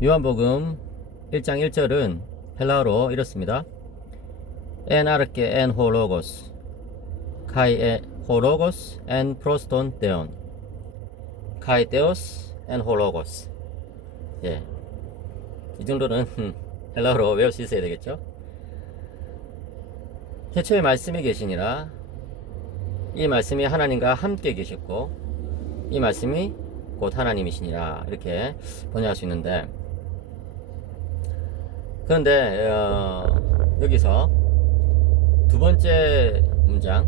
요한복음 1장 1절은 헬라어로 이렇습니다. En arche en ho logos, kai ho logos en proston theon, kai theos en ho logos. 예, 이 정도는 헬라어로 외울 수 있어야 되겠죠. 태초에 말씀이 계시니라. 이 말씀이 하나님과 함께 계셨고 이 말씀이 곧 하나님이시니라. 이렇게 번역할 수 있는데, 그런데 여기서 두 번째 문장이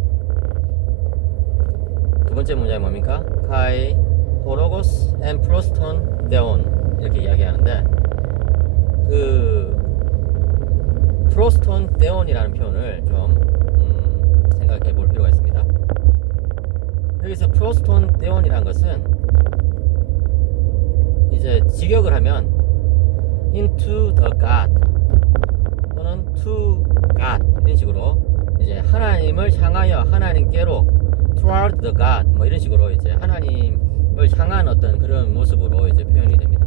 뭡니까? 카이 호로고스 앤 프로스톤 데온, 이렇게 이야기하는데, 그 프로스톤 데온이라는 표현을 좀 생각해 볼 필요가 있습니다. 여기서 프로스톤 데온이라는 것은 이제 직역을 하면 into the God 또는 to God 이런 식으로 이제 하나님을 향하여, 하나님께로 toward the God 뭐 이런 식으로 이제 하나님을 향한 어떤 그런 모습으로 이제 표현이 됩니다.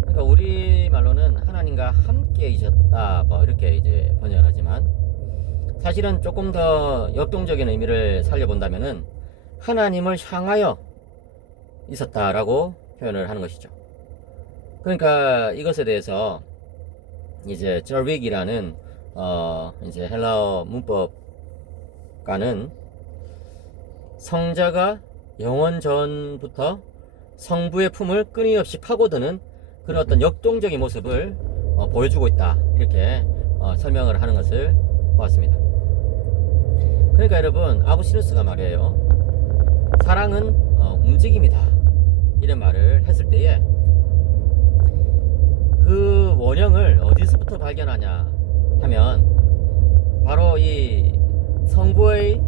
그러니까 우리 말로는 하나님과 함께 있었다 뭐 이렇게 이제 번역을 하지만, 사실은 조금 더 역동적인 의미를 살려본다면은 하나님을 향하여 있었다라고 표현을 하는 것이죠. 그러니까 이것에 대해서 이제 저윅이라는 이제 헬라어 문법가는 성자가 영원 전부터 성부의 품을 끊임없이 파고드는 그런 어떤 역동적인 모습을 보여주고 있다, 이렇게 설명을 하는 것을 보았습니다. 그러니까 여러분, 아구스티누스가 말이에요, 사랑은 움직임이다 이런 말을 했을 때에 그 원형을 어디서부터 발견하냐 하면 바로 이 성부의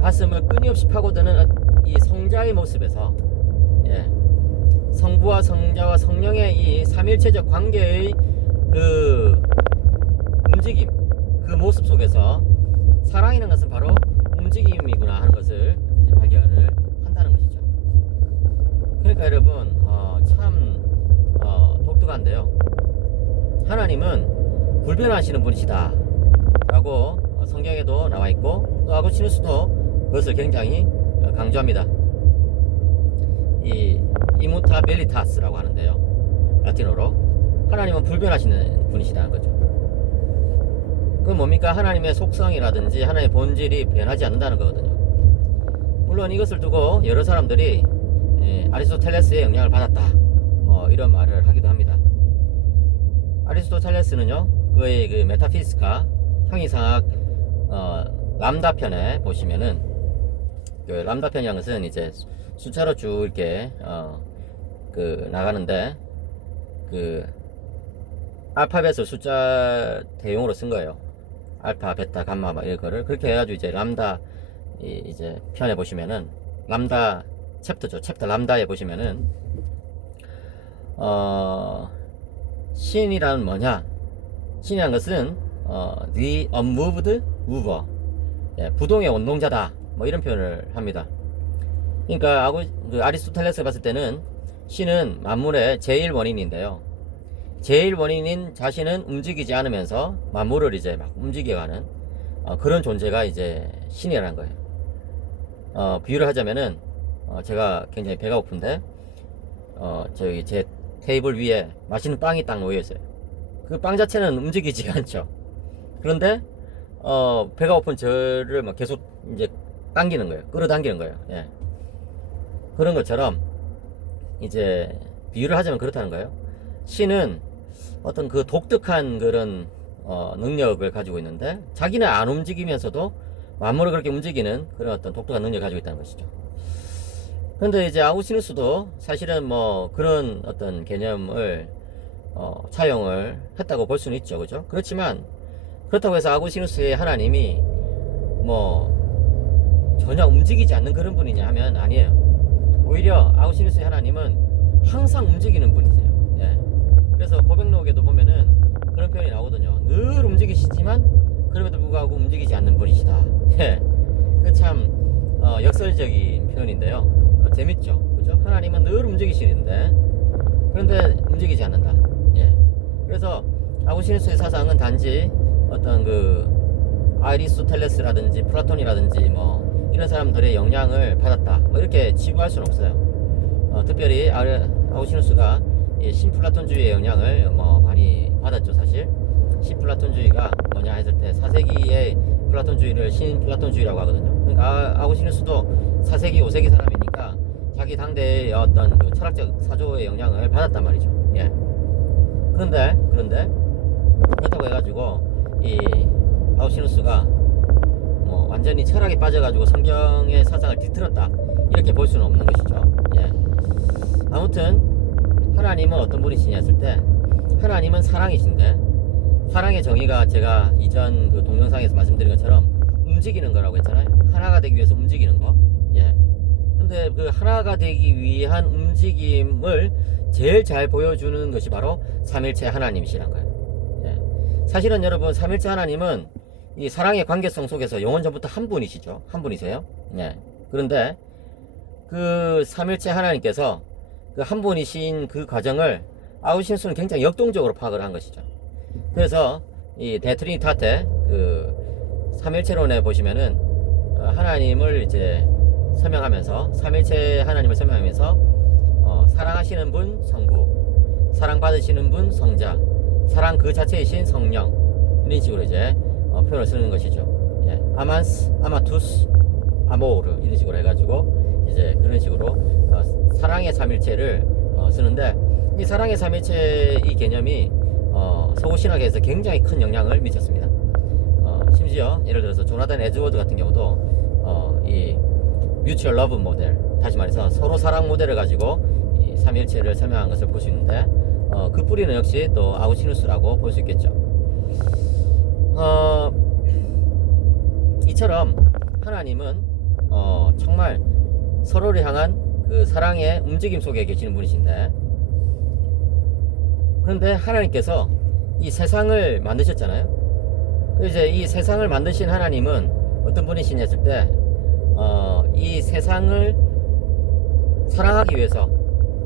가슴을 끊임없이 파고드는 이 성자의 모습에서, 예, 성부와 성자와 성령의 이 삼일체적 관계의 그 움직임, 그 모습 속에서 사랑이라는 것은 바로 움직임이구나 하는 것을 이제 발견을 한다는 것이죠. 그러니까 여러분, 참 독특한데요, 하나님은 불변하시는 분이시다 라고 성경에도 나와 있고, 또 아구스티누스도 그것을 굉장히 강조합니다. 이 이무타빌리타스라고 하는데요, 라틴어로 하나님은 불변하시는 분이시다는 거죠. 그건 뭡니까? 하나님의 속성이라든지 하나님의 본질이 변하지 않는다는 거거든요. 물론 이것을 두고 여러 사람들이 아리스토텔레스의 영향을 받았다 뭐 이런 말을 하기도 합니다. 아리스토텔레스는요, 그의 그 메타피지카 형이상학 람다 편에 보시면은, 그 람다 편이라는 것은 이제 숫자로 쭉 이렇게 그 나가는데, 그 알파벳을 숫자 대용으로 쓴 거예요. 알파, 베타, 감마 막 이런 거를 그렇게 해가지고 이제 람다 이제 편에 보시면은, 람다 챕터죠. 챕터 람다에 보시면은 신이란 뭐냐? 신이란 것은 the unmoved mover, 예, 부동의 운동자다 뭐 이런 표현을 합니다. 그러니까 아리스토텔레스가 봤을 때는 신은 만물의 제일 원인인데요, 제일 원인인 자신은 움직이지 않으면서 만물을 이제 막 움직여가는 그런 존재가 이제 신이라는 거예요. 비유를 하자면은, 제가 굉장히 배가 고픈데 저기 제 테이블 위에 맛있는 빵이 딱 놓여 있어요. 그 빵 자체는 움직이지 않죠. 그런데 배가 고픈 저를 막 계속 이제 당기는 거예요. 끌어당기는 거예요. 예. 그런 것처럼 이제 비유를 하자면 그렇다는 거예요. 신은 어떤 그 독특한 그런 능력을 가지고 있는데, 자기는 안 움직이면서도 만물을 그렇게 움직이는 그런 어떤 독특한 능력을 가지고 있다는 것이죠. 그런데 이제 아구스티누스도 사실은 뭐 그런 어떤 개념을 차용을 했다고 볼 수는 있죠, 그죠? 그렇지만 그렇다고 해서 아구스티누스의 하나님이 뭐 전혀 움직이지 않는 그런 분이냐 하면 아니에요. 오히려 아구스티누스의 하나님은 항상 움직이는 분이세요. 예. 그래서 고백록에도 보면은 그런 표현이 나오거든요. 늘 움직이시지만 그럼에도 불구하고 움직이지 않는 분이시다. 예. 그 참 역설적인 표현인데요. 재밌죠, 그죠? 하나님은 늘 움직이시는데, 그런데 그런데 움직이지 않는다. 예. 그래서 아구시누스의 사상은 단지 어떤 그 아리스토텔레스라든지 플라톤이라든지 뭐 이런 사람들의 영향을 받았다, 뭐 이렇게 치부할 수는 없어요. 특별히 아구시누스가 신플라톤주의의 영향을 뭐 많이 받았죠. 사실 신플라톤주의가 뭐냐 했을 때 4세기의 플라톤주의를 신플라톤주의라고 하거든요. 그러니까 아구시누스도 4세기 5세기 사람이니까 자기 당대의 어떤 그 철학적 사조의 영향을 받았단 말이죠. 예. 그런데 그렇다고 해가지고 이 아구시누스가 뭐 완전히 철학에 빠져가지고 성경의 사상을 뒤틀었다, 이렇게 볼 수는 없는 것이죠. 예. 아무튼 하나님은 어떤 분이시냐 했을 때, 하나님은 사랑이신데, 사랑의 정의가 제가 이전 그 동영상에서 말씀드린 것처럼 움직이는 거라고 했잖아요. 하나가 되기 위해서 움직이는 거. 예. 근데 그 하나가 되기 위한 움직임을 제일 잘 보여주는 것이 바로 삼일체 하나님이시란 거예요. 예. 사실은 여러분, 삼일체 하나님은 이 사랑의 관계성 속에서 영원전부터 한 분이시죠. 한 분이세요. 예. 그런데 그 삼일체 하나님께서 그 한 분이신 그 과정을 아우신스는 굉장히 역동적으로 파악을 한 것이죠. 그래서 이 데트리니타테 그 삼일체론에 보시면은 하나님을 이제 설명하면서, 삼일체 하나님을 설명하면서 사랑하시는 분 성부, 사랑받으시는 분 성자, 사랑 그 자체이신 성령, 이런 식으로 이제 표현을 쓰는 것이죠. 예. 아만스, 아마투스, 아모르, 이런 식으로 해가지고 이제 그런 식으로 사랑의 삼일체를 쓰는데, 이 사랑의 삼일체 이 개념이 서구 신학에서 굉장히 큰 영향을 미쳤습니다. 심지어 예를 들어서 조나단 에즈워드 같은 경우도 이 뮤추얼 러브 모델, 다시 말해서 서로 사랑 모델을 가지고 이 삼일체를 설명한 것을 볼 수 있는데, 그 뿌리는 역시 또 아구시누스라고 볼 수 있겠죠. 이처럼 하나님은 정말 서로를 향한 그 사랑의 움직임 속에 계시는 분이신데, 그런데 하나님께서 이 세상을 만드셨잖아요. 이제 이 세상을 만드신 하나님은 어떤 분이시냐 했을 때, 이 세상을 사랑하기 위해서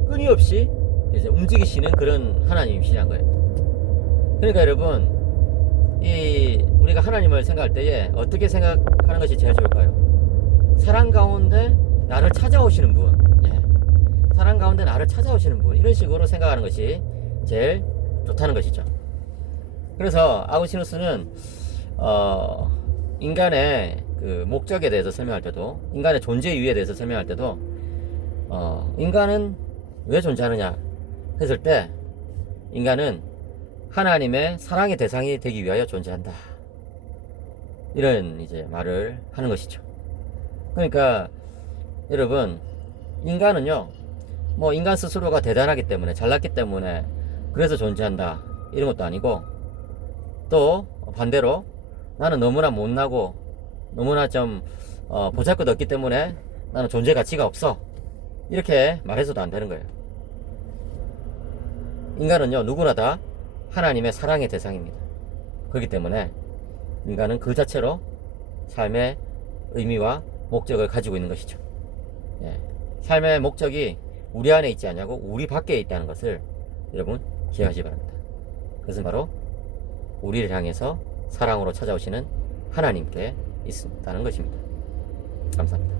끊임없이 이제 움직이시는 그런 하나님이시란 거예요. 그러니까 여러분, 우리가 하나님을 생각할 때에 어떻게 생각하는 것이 제일 좋을까요? 사랑 가운데 나를 찾아오시는 분, 예. 사랑 가운데 나를 찾아오시는 분, 이런 식으로 생각하는 것이 제일 좋다는 것이죠. 그래서 아구시누스는 인간의 그 목적에 대해서 설명할 때도, 인간의 존재 이유에 대해서 설명할 때도 인간은 왜 존재하느냐 했을 때, 인간은 하나님의 사랑의 대상이 되기 위하여 존재한다, 이런 이제 말을 하는 것이죠. 그러니까 여러분, 인간은요, 뭐 인간 스스로가 대단하기 때문에, 잘났기 때문에 그래서 존재한다, 이런 것도 아니고, 또 반대로 나는 너무나 못나고 너무나 좀 보잘것없기 때문에 나는 존재 가치가 없어, 이렇게 말해서도 안 되는 거예요. 인간은요, 누구나 다 하나님의 사랑의 대상입니다. 그렇기 때문에 인간은 그 자체로 삶의 의미와 목적을 가지고 있는 것이죠. 예. 삶의 목적이 우리 안에 있지 않냐고, 우리 밖에 있다는 것을 여러분 기억하시기 바랍니다. 그것은 바로 우리를 향해서 사랑으로 찾아오시는 하나님께 있다는 것입니다. 감사합니다.